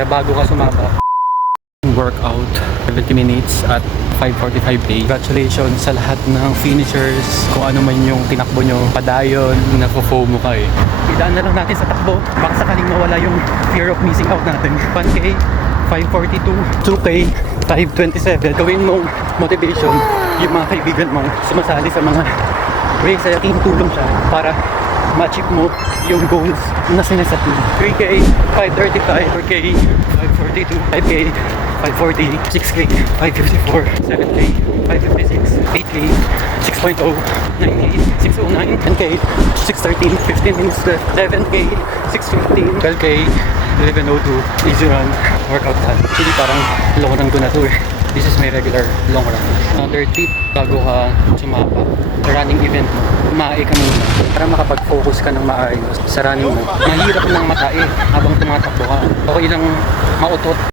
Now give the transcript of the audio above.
Kaya bago ka sumaba, workout 70 minutes at 5:45 pace. Congratulations sa lahat ng finishers. Kung ano man yung tinakbo nyo, padayon, nafo-FOMO ka eh. Idaan na lang natin sa takbo. Baka sakaling mawala yung fear of missing out natin. 1K, 5:42, 2K, 5:27. Gawin mong motivation yung mga kaibigan mo sumasali sa mga race. Ay tulong siya para ma-achieve mo yung goals na sinaset mo. 3K, 5:35, 4K, 5:42, 5K, 5:40, 6K, 5:54, 7K, 5:56, 8K, 6.0, 9K, 6:09, 10K, 6:13, 15 minutes left, 11K, 6:15, 12K, 11:02, easy run, workout done. Actually parang long run ko na to eh. This is my regular long run. Another tip bago ka sumapa sa running event mo, kumain ka muna para makapag-focus ka ng maayos sa running mo. Mahirap nang matae habang tumatakbo ka. Okay lang mautot